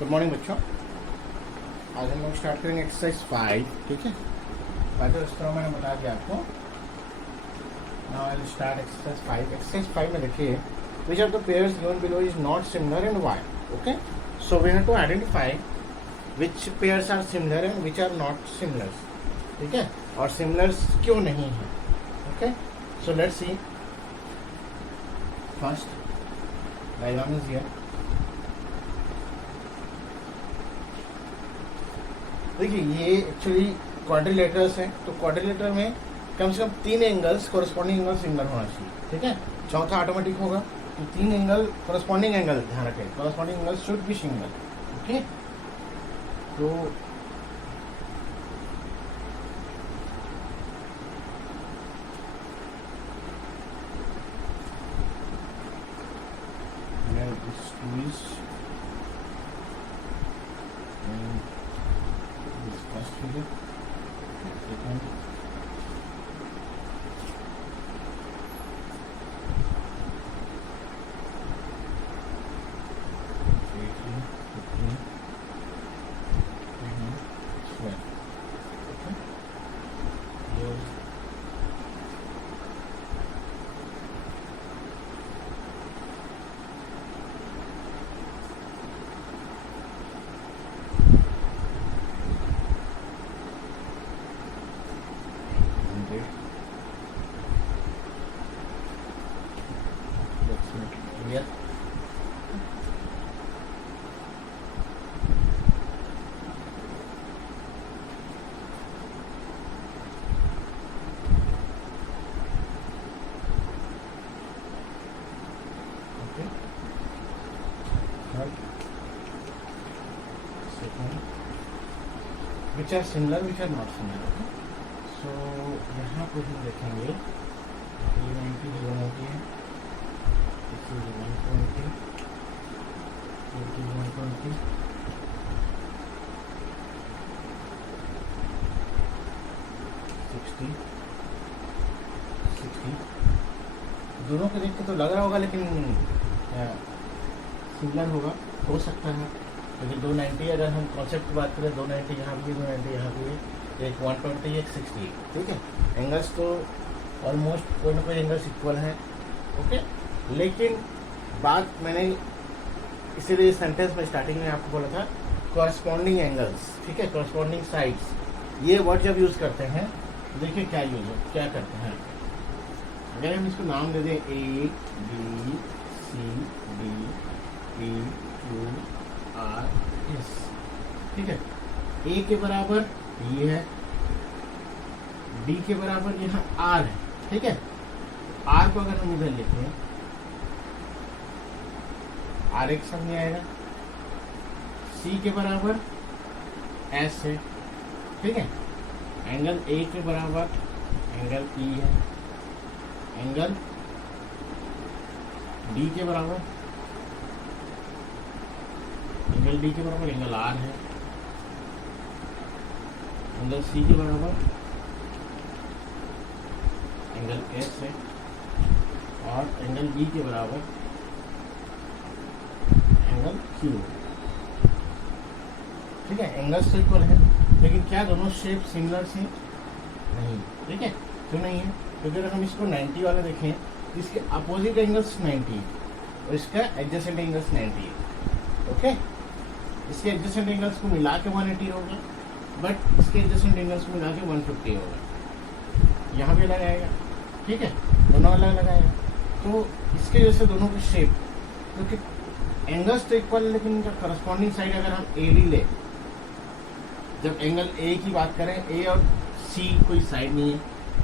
Good morning बच्चों। आज हम लोग स्टार्ट करेंगे एक्सरसाइज 5। ठीक है, बाकी उस तरह मैंने बता दिया आपको। Now I will start exercise 5। Exercise 5 में देखिए, which of the pairs given below is not similar and why. Okay, so we have to identify which pairs are similar and which are not similar. ठीक है, और similars क्यों नहीं है। Okay, so let's see. First diagram is here. देखिए, ये actually quadrilaterals हैं, तो क्वाड्रिलेटर में कम से कम 3 एंगल्स कोरस्पॉन्डिंग एंगल सिमिलर होना चाहिए। ठीक है, चौथा ऑटोमेटिक होगा, तो 3 एंगल कोरस्पॉन्डिंग एंगल ध्यान रखें, corresponding angle should be similar. Okay, तो first figure, second, clear. Okay. Third, second, which are similar, which are not similar. Okay. So यहाँ पे हम देखेंगे ये 90 190 है, this is 120, this is 120, 60, 60। दोनों को देख के तो लग रहा होगा, लेकिन सिमिलर होगा, हो सकता है। लेकिन 290 अगर हम कॉन्सेप्ट की बात करें, 290 यहाँ भी, 290 यहाँ भी, एक 120 एक 60। ठीक है, एंगल्स तो ऑलमोस्ट कोई ना कोई एंगल्स इक्वल हैं। ओके, लेकिन बात मैंने इसीलिए सेंटेंस में स्टार्टिंग में आपको बोला था कॉरस्पॉन्डिंग एंगल्स। ठीक है, कॉरस्पॉन्डिंग साइड्स, ये वर्ड जब यूज़ करते हैं देखिए क्या यूज है, क्या करते हैं। अगर हम इसको नाम दे दें A B C D E Q R S, ठीक है, A के बराबर ये है, D के बराबर यहाँ R है। ठीक है, R को अगर हम इधर लिखें, R एक सामने आएगा, C के बराबर S है। ठीक है, एंगल A के बराबर एंगल E है, एंगल D के बराबर एंगल D के बराबर एंगल R है, एंगल C के बराबर एंगल S है, और एंगल B के बराबर एंगल Q है। ठीक है, एंगल्स तो इक्वल है, लेकिन क्या दोनों शेप सिमिलर से नहीं। ठीक है, क्यों नहीं है? क्योंकि अगर हम इसको 90 वाला देखें, इसके अपोजिट एंगल्स 90 और इसका एडजेसेंट एंगल्स 90 है। ओके, इसके एडजेसेंट एंगल्स को मिला के 180 होगा, बट इसके एडजेसेंट एंगल्स को मिला के 150 होगा। यहाँ भी अलग आएगा। ठीक है, दोनों अलग अलग आएगा, तो इसके वजह से दोनों की शेप, क्योंकि एंगल्स तो इक्वल है, लेकिन इनका करस्पॉन्डिंग साइड अगर हम AD ले, जब एंगल A की बात करें, A और C कोई साइड नहीं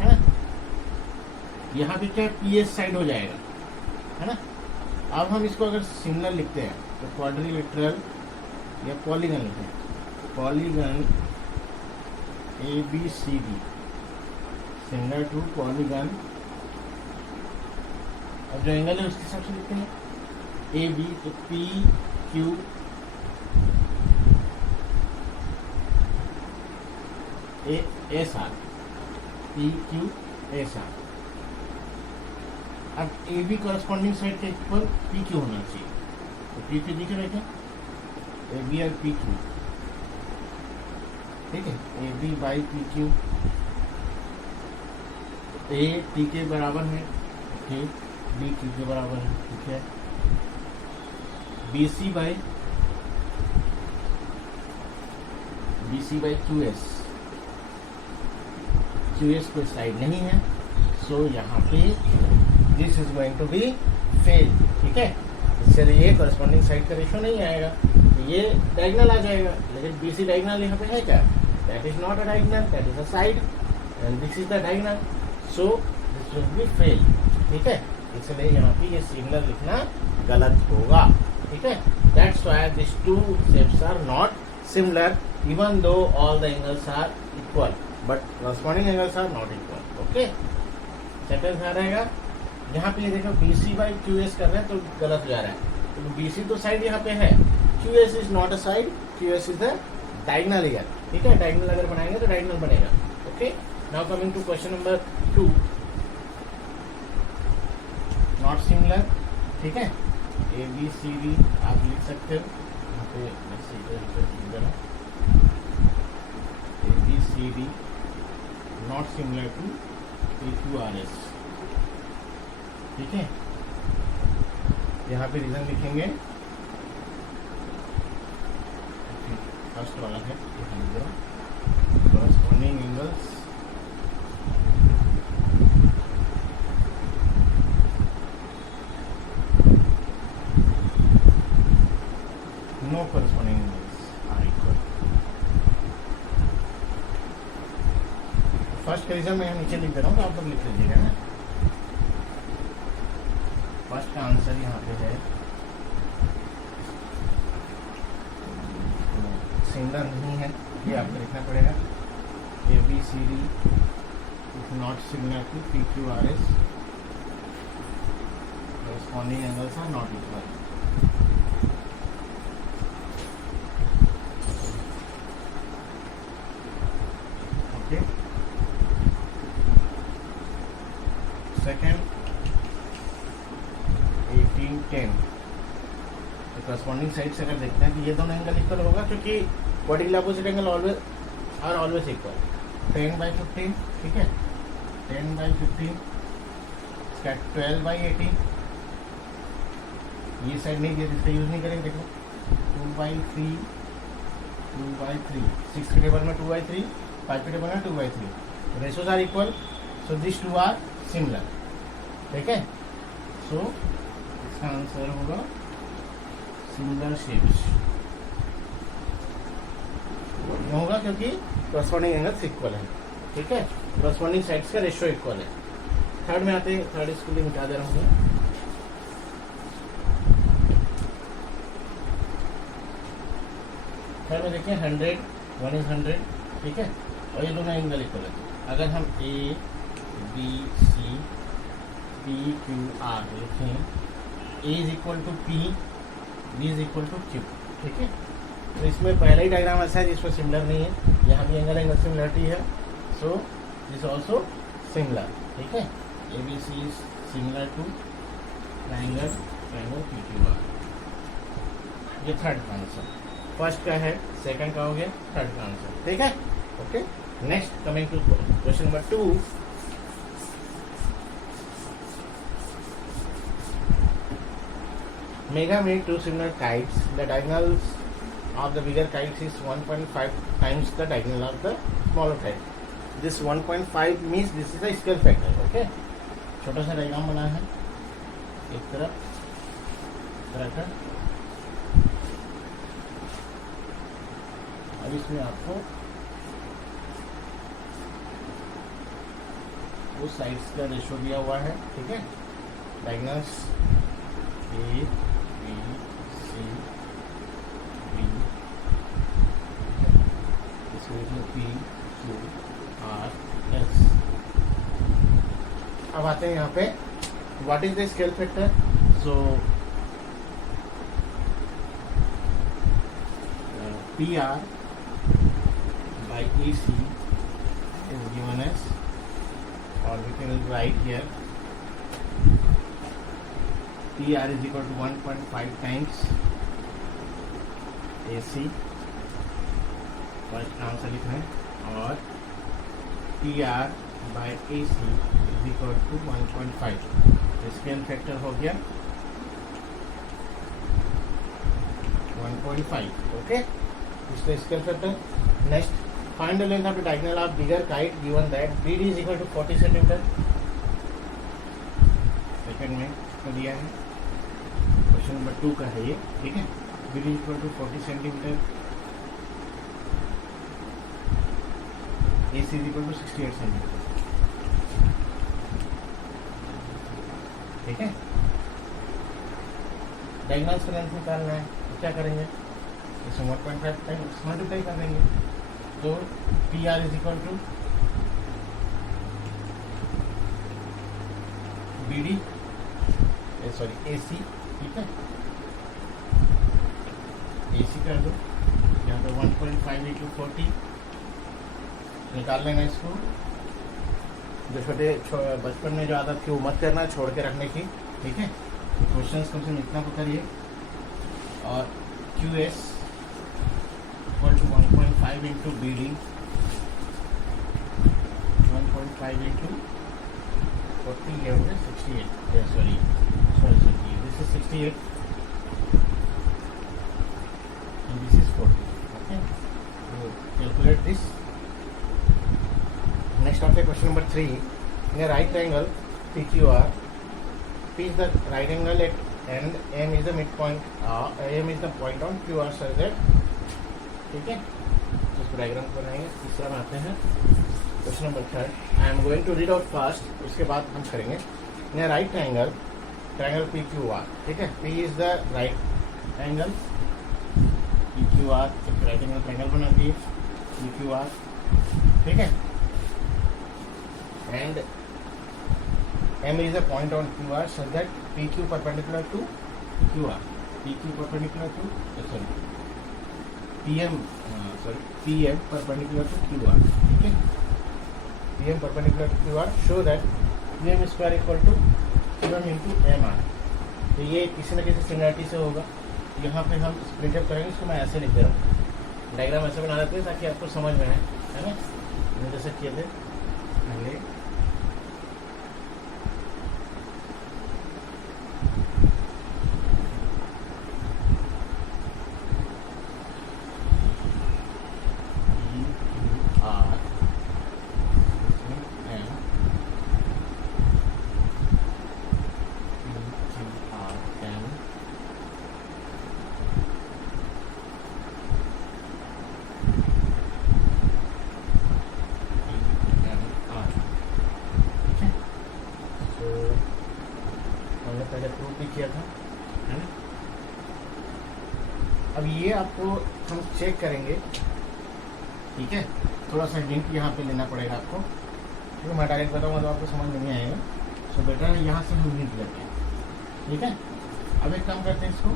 है ना, यहाँ पे क्या PS साइड हो जाएगा, है ना। अब हम इसको अगर सिमिलर लिखते हैं तो क्वाड्रिलेटरल या पॉलीगन लिखते हैं, polygon ABCD similar to polygon. अब जो एंगल है उसके हिसाब से लिखते हैं AB, तो PQ SR, PQ SR। अब AB कॉरस्पॉन्डिंग साइड के इक्वल PQ होना चाहिए, तो PQ दिख रहा है क्या, ए बी और पी क्यू, ठीक है, A B by P Q, A T के बराबर है, ओके, बी क्यू के बराबर है, ठीक है, B C by Q S कोई साइड नहीं है, सो यहाँ पे this is going to be fail, ठीक है, इसलिए ये करस्पॉन्डिंग साइड का रेशो नहीं आएगा, तो ये डायगोनल आ जाएगा, लेकिन बी सी डायगोनल यहाँ पे है क्या, that is not a diagonal, that is a side and this is the diagonal, so this will be fail, ठीक है, इसलिए यहाँ पे ये सिमिलर लिखना गलत होगा, ठीक है, that's why this two shapes are not similar even though all the angles are equal but corresponding angles are not equal, okay, sentence आ रहेगा। यहाँ पे ये देखो B C by Q S कर रहे हैं तो गलत हो जा रहा है, तो बी सी तो साइड यहाँ पे है, Q S is not a side, Q S is the diagonal here, ठीक है, डायगोनल अगर बनाएंगे तो डायगोनल बनेगा, okay. Now coming to question number 2, not similar, ठीक है, ए बी सी डी आप लिख सकते हो, यहाँ पे ABCD not similar to PQRS, ठीक है, यहाँ पे रीजन लिखेंगे, फर्स्ट वाला है corresponding angles no corresponding angles are equal। First का रीजन मैं नीचे लिख दे रहा हूँ, तो आप लोग लिख लीजिएगा ना। फर्स्ट का आंसर यहाँ पे है सिमिलर नहीं है, ये आपको लिखना पड़ेगा, A B C D is not similar to P Q R S, corresponding angles are not equal, okay. Second 1810, तो करस्पॉन्डिंग साइड से अगर देखते हैं तो ये दोनों एंगल इक्वल होगा, क्योंकि vertical opposite angle always equal, 10/15, ठीक है, 10/15 इसका 12/18, ये साइड नहीं दिया, इसका यूज नहीं करेंगे, देखो 2/3, 6 के टेबल में 2/3, 5 के टेबल में 2/3, ratios are equal, so this two are similar, ठीक है, सो इसका आंसर होगा सिमिलर शेप्स, होगा क्योंकि करस्पॉन्डिंग एंगल्स इक्वल है, ठीक है, करस्पॉन्डिंग साइड्स का रेशियो इक्वल है। थर्ड में आते हैं, थर्ड इसके लिए मिटा दे रहा हूँ, थर्ड में देखिए 100, 1 is 100, ठीक है, और ये दोनों एंगल इक्वल है, अगर हम A B C P Q R लिखें, A is equal to P, B is equal to Q, ठीक है, तो इसमें पहला ही डायग्राम ऐसा है जिसमें सिमिलर नहीं है, यहाँ भी एंगल सिमिलरिटी है, सो दिस ऑल्सो सिमिलर, ठीक है, A B C is similar to triangle P Q R, ये थर्ड का आंसर, फर्स्ट का है, सेकंड का हो गया, थर्ड का आंसर, ठीक है, okay. Next coming to question number 2, Mega made two similar kites. The diagonals of the bigger kites is 1.5 times the diagonal of the smaller kite. This 1.5 means this is the scale factor. Okay. छोटा सा diagram बना है, एक तरफ अब इसमें आपको उस साइड्स का रेशो दिया हुआ है, ठीक है, diagonals A B C B, इसमें पी क्यू आर एस। अब आते हैं यहाँ पे, what is the scale factor, so P R by AC is given as, or we can write here PR is equal to 1.5 times A C first answer लिखना है, और P R by A C is equal to 1.5। Scale factor हो गया 1.5। Okay, इसलिए scale factor. Next, find the length of the diagonal of bigger kite given that BD is equal to 40 centimetre. Second में इसको दिया है, question number 2 का है ये, ठीक है। BD is equal to 40 centimetre, AC is equal to 68 centimetre, ठीक है। डायगोनल्स का लेंथ निकालना है, तो क्या करेंगे, इसे 1.5 टाइम्स मल्टीप्लाई कर देंगे, तो PR is equal to BD sorry AC, ठीक है। AC कर दो, यहाँ पे 1.5 इंटू 40 निकाल लेना इसको। जो बचपन में जो आदत थी वो मत करना, छोड़ के रखने की, ठीक है। तो क्वेश्चन कम से कम इतना तो करिए। और QS equal to 1.5 into BD, 1.5 into 40, ये हो गया 68, sorry this is 68 and this is 40, okay। So calculate this। Next topic, question number 3. In a right triangle PQR, P is the right angle at and M is the midpoint, M is the point on QR such that, ठीक है। इसको diagram बनाएंगे। तीसरा में आते हैं, question number 3। I am going to read out fast, उसके बाद हम करेंगे। इन a right triangle PQR, ठीक है। P is the right angle, PQR एक राइट एंगल ट्रायंगल बना दिए PQR, ठीक है। And M is a point on QR such that PQ perpendicular to QR, PQ perpendicular to PM perpendicular to QR, ठीक है। PM perpendicular to QR show that PM square equal to QM into MR। तो ये किसी न किसी similarity से होगा। यहाँ पे हम स्प्लिट अप करेंगे, इसको मैं ऐसे लिख दे रहा हूँ, डायग्राम ऐसे बना देते हैं ताकि आपको समझ में आए, है ना। जैसे किए थे पहले, पहले प्रूव भी किया था, है ना। अब ये आपको हम चेक करेंगे, ठीक है। थोड़ा सा हिंट यहाँ पे लेना पड़ेगा आपको, क्योंकि मैं डायरेक्ट बताऊँगा तो आपको समझ नहीं आएगा। सो बेटर है यहाँ से हम हिंट लेते हैं, ठीक है। अब एक काम करते हैं, इसको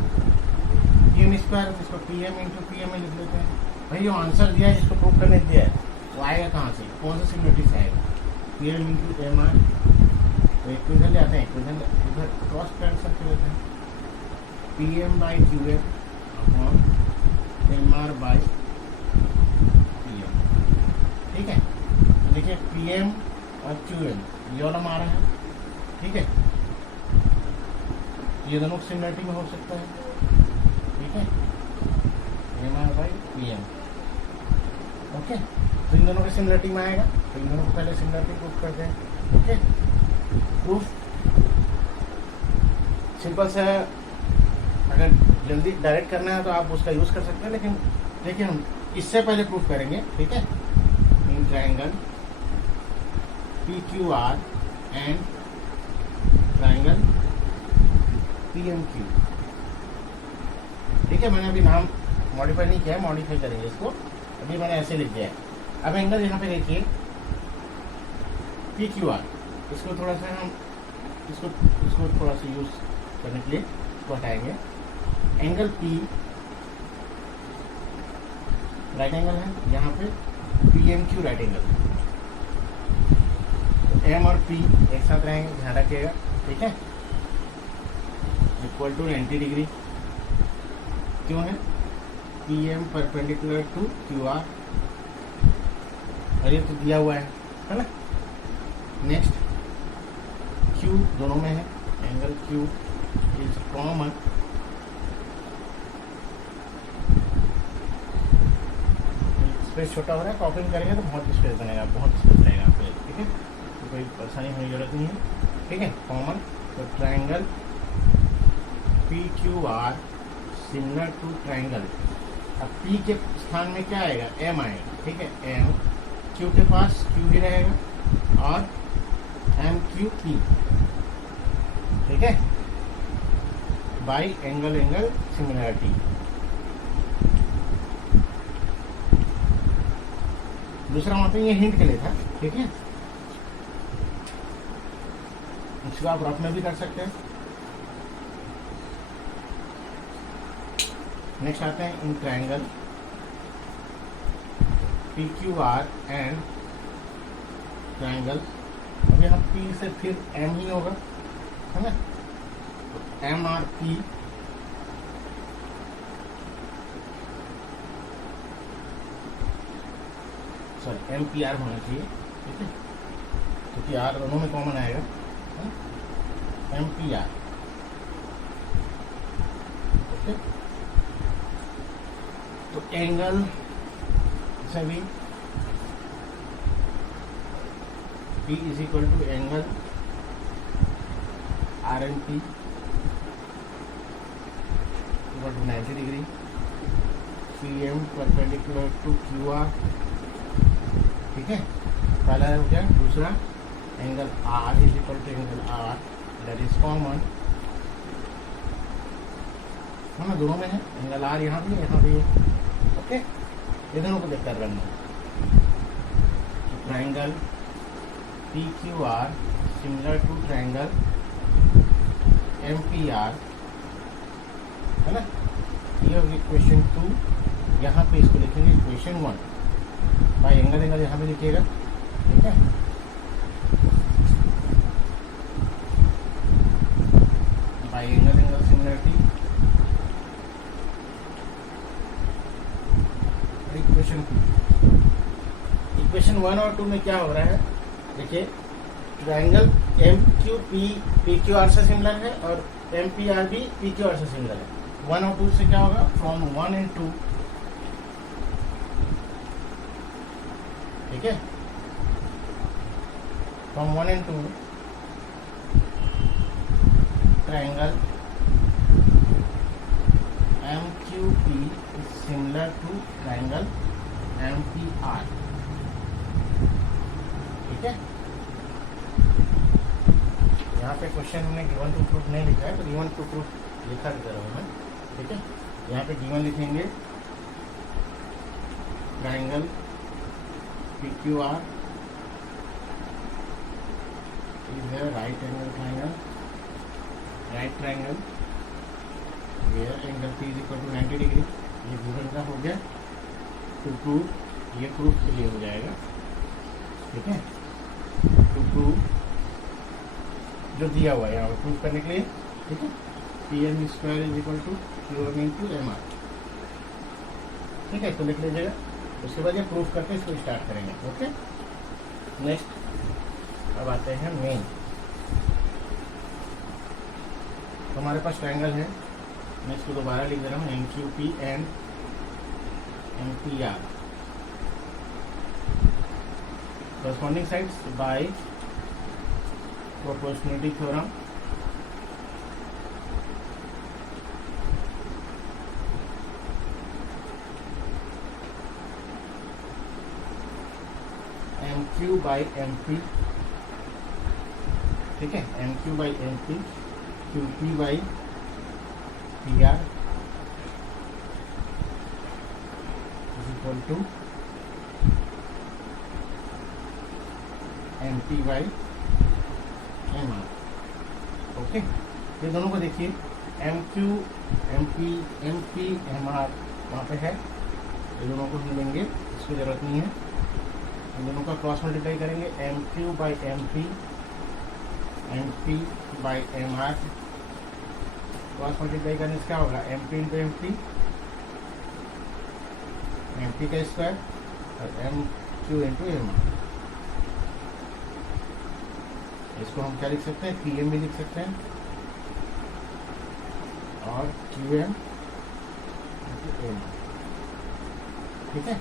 PM स्क्वायर, इसको PM इंटू PM में लिख लेते हैं। भाई जो आंसर दिया है, जिसको प्रूव करने दिया है, वो आएगा कहाँ से, कौन सा सिमिलरिटी से आएगा, PM इंटू MR। तो एक इधर ले आते हैं, इधर क्रॉस कैंसल कर लेते हैं, PM by QM upon MR by PM, ठीक है। तो देखिए PM और QM ये वाला मारा है, ठीक है। ये दोनों सिमिलरिटी में हो सकता है, ठीक है, MR बाई PM, ओके। तो इन दोनों के सिमिलरिटी में आएगा, तो इन दोनों को पहले सिमिलरिटी प्रूफ करते हैं, ओके। प्रूफ सिंपल सा है, अगर जल्दी डायरेक्ट करना है तो आप उसका यूज़ कर सकते हैं, लेकिन देखिए हम इससे पहले प्रूफ करेंगे, ठीक है। In triangle PQR and triangle PMQ, ठीक है। मैंने अभी नाम मॉडिफाई नहीं किया है, मॉडिफाई करेंगे इसको, अभी मैंने ऐसे लिख दिया है। अब एंगल यहाँ पे देखिए PQR, इसको थोड़ा सा हम इसको थोड़ा सा यूज़ करने के लिए इसको हटाएंगे। एंगल P राइट एंगल है, यहाँ पे PMQ राइट एंगल, तो M और P एक साथ रहेंगे, ध्यान रखिएगा, ठीक है। इक्वल टू 90 डिग्री क्यों है, P M perpendicular to Q R, और ये तो दिया हुआ है ना। नेक्स्ट क्यू दोनों में है, angle Q is common space छोटा हो रहा है, कॉपिंग करेंगे तो बहुत स्पेस बनेगा, बहुत स्पेस रहेगा आपके लिए, ठीक है, तो कोई परेशानी होने की जरूरत नहीं है, ठीक है। कॉमन तो triangle P Q R similar to triangle, अब पी के स्थान में क्या आएगा, एम आएगा, ठीक है, एम, क्यू के पास क्यू भी रहेगा और एम क्यू पी, ठीक है, बाई एंगल एंगल सिमिलरिटी। दूसरा वहां पे ये हिंट के लिए था, ठीक है, इसको आप रफ में भी कर सकते हैं। नेक्स्ट आते हैं in triangle P Q are and triangle, अब यहाँ पी से फिर एम ही होगा, है ना, तो M R P sorry M P R होना चाहिए, ठीक है, क्योंकि आर दोनों में कॉमन आएगा, एम पी आर, ओके। तो एंगल से भी P is equal to angle R N P equal to 90 degree, C M perpendicular to Q R, ठीक है, पहला हो गया। दूसरा angle R is equal to angle R that is common, है ना, दोनों में है, एंगल आर यहाँ भी है, यहाँ भी है, ओके, ये दोनों को देखकर रन triangle P Q R similar to triangle M P R, है ना, ये होगी क्वेश्चन 2। यहाँ पे इसको लिखेंगे क्वेश्चन 1 बाई एंगल एंगल यहाँ पे लिखिएगा, ठीक है, by angle angle similarity. Equation 1 और 2 में क्या हो रहा है, देखिए, triangle M Q P Q R से सिमिलर है और एम पी आर भी पी क्यू आर से सिमिलर है। 1 और 2 से क्या होगा, फ्रॉम 1 एंड 2, ठीक है, from 1 and 2 triangle M Q P is similar to triangle M P R, ठीक है। यहाँ पे क्वेश्चन हमने गिवन टू प्रूफ नहीं लिखा है, तो गिवन टू प्रूफ लिखा की तरह मैं, ठीक है, यहाँ पे गिवन लिखेंगे triangle P Q R is a right angle triangle, right triangle where angle P is equal to 90 degree, ये गिवन का हो गया। टू प्रूफ, ये प्रूफ के लिए हो जाएगा, ठीक है, टू प्रूफ जो दिया हुआ है यहाँ पर प्रूफ करने के लिए, ठीक है, P M square is equal to Q M into M R, ठीक है, तो लिख लीजिएगा। उसके बाद ये प्रूफ करके इसको स्टार्ट करेंगे, ओके। नेक्स्ट अब आते हैं मेन, तो हमारे पास ट्राइंगल है, मैं इसको दोबारा लिख दे रहा हूँ, M Q P and M P R, corresponding sides by proportionality theorem, M Q by M P, ठीक है, M Q by M P, Q P by P R is equal to M P by M R, okay. ये दोनों को देखिए, M Q M P M R वहाँ पे है, ये दोनों को ही लेंगे, इसकी ज़रूरत नहीं है, इन दोनों का क्रॉस मल्टीप्लाई करेंगे, M Q by M P by M R, cross multiply करने से क्या होगा, M P into M P P का स्क्वायर और एम क्यू इंटू एम। इसको हम क्या लिख सकते हैं, पी एम भी लिख सकते हैं और क्यू एम इंटू एम। ठीक है,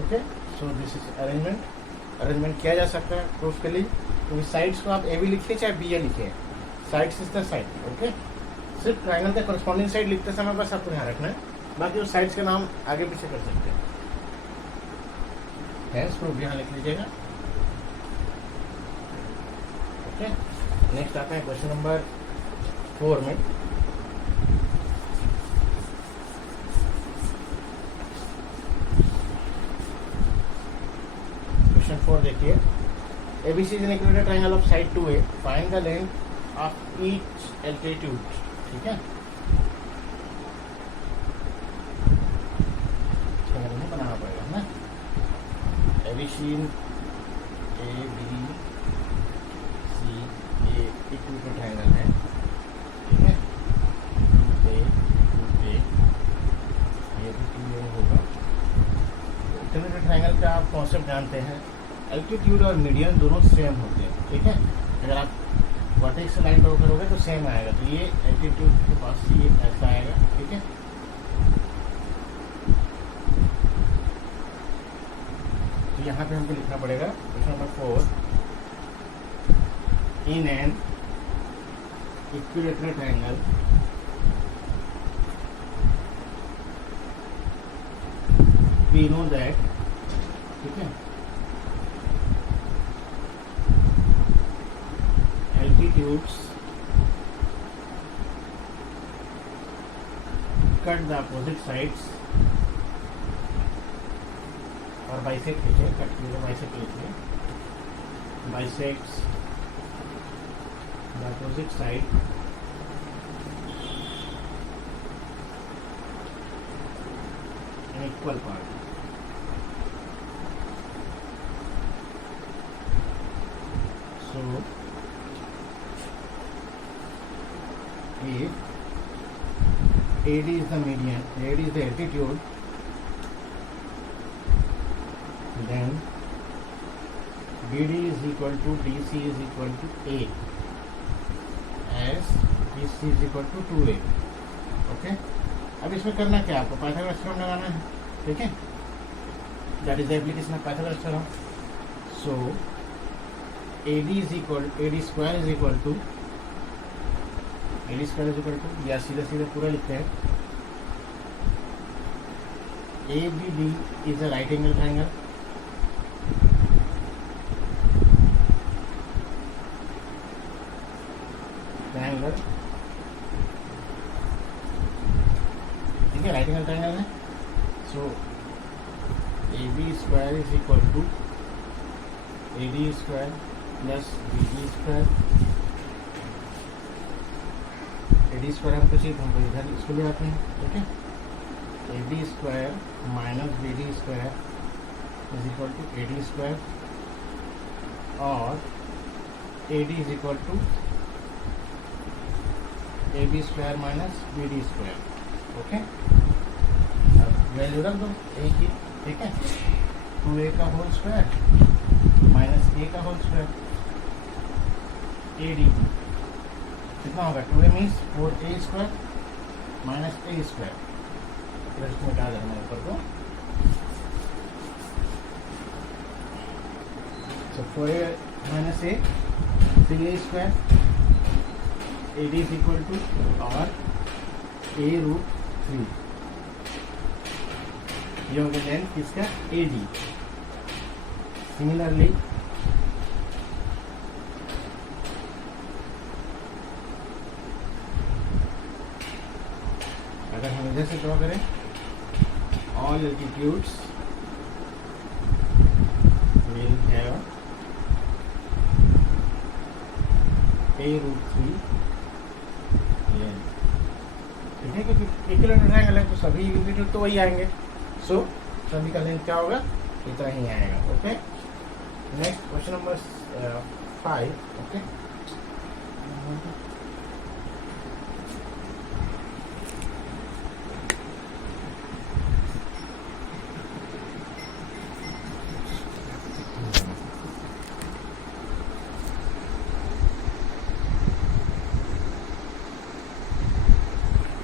okay. So this is arrangement किया जा सकता है प्रूफ के लिए। तो इस साइड्स को आप ए भी लिखिए चाहे बी ए लिखिए, sides is the side. Okay, सिर्फ ट्रायंगल का करस्पॉन्डिंग साइड लिखते समय बस आपको ध्यान रखना है, बाकी उस साइड्स का नाम आगे पीछे कर सकते हैं। हैंस प्रूफ यहाँ लिख लीजिएगा। ओके, नेक्स्ट आता है क्वेश्चन नंबर 4 में। क्वेश्चन 4 देखिए, ABC is an equilateral triangle of side 2A. Find the length of each altitude. ठीक है, बनाना पड़ेगा ना। ABC ABC ये इक्विलेटरल ट्रायंगल है, ठीक है। ये भी क्लियर होगा। इक्विलेटरल ट्रायंगल का आप कॉन्सेप्ट जानते हैं, एल्टीट्यूड और मीडियन दोनों सेम होते हैं। ठीक है, अगर आप वर्टेक्स से लाइन ड्रॉ करोगे तो सेम आएगा। तो ये एल्टीट्यूड के पास ये ऐसा आएगा। ठीक है, तो यहाँ पे हमको लिखना पड़ेगा question number 4, in an equilateral triangle we know that, ठीक है, altitudes cut the opposite sides और बाइसेक्ट कीजिए, कट कीजिए, बाइसेक्ट कीजिए, bisects the opposite side in equal part. So if AD is the median, AD is the altitude, then BD is equal to DC is equal to A, as BC is equal to 2A। Okay, अब इसमें करना क्या, आपको Pythagoras theorem लगाना है। ठीक है, that is the application of Pythagoras theorem. So AD square is equal to या सीधा सीधा पूरा लिखते हैं, ABD is a right angle triangle, ठीक है, राइट एंगल ट्रायंगल है। So AB square is equal to AD square plus BD square. AD square हमको चाहिए, हमको इधर इसको ले आते हैं। ठीक है, AD square minus BD square is equal to AD square और AD is equal to AB square minus BD square. Okay, अब वैल्यू रख दो A की। ठीक है, 2A का होल स्क्वायर माइनस A का होल स्क्वायर, AD कितना होगा, 2A means 4A square minus A square. फिर इसको मिटा देना ऊपर को। So 4A minus A 3A square, AD is equal to और A√3। ये हो गया लेंथ किसका, AD। सिमिलरली अगर हम इधर से ड्रॉ करें, all altitudes will have A√3 length. ठीक है, क्योंकि इक्विलेटरल ट्रायंगल है तो सभी एल्टीट्यूड तो वही आएंगे। सो सभी का लेंथ क्या होगा, इतना ही आएगा। Okay, next question number 5। Okay,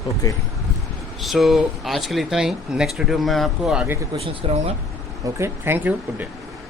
okay, so आज के लिए इतना ही। नेक्स्ट वीडियो में आपको आगे के क्वेश्चंस कराऊंगा। Okay, thank you, good day.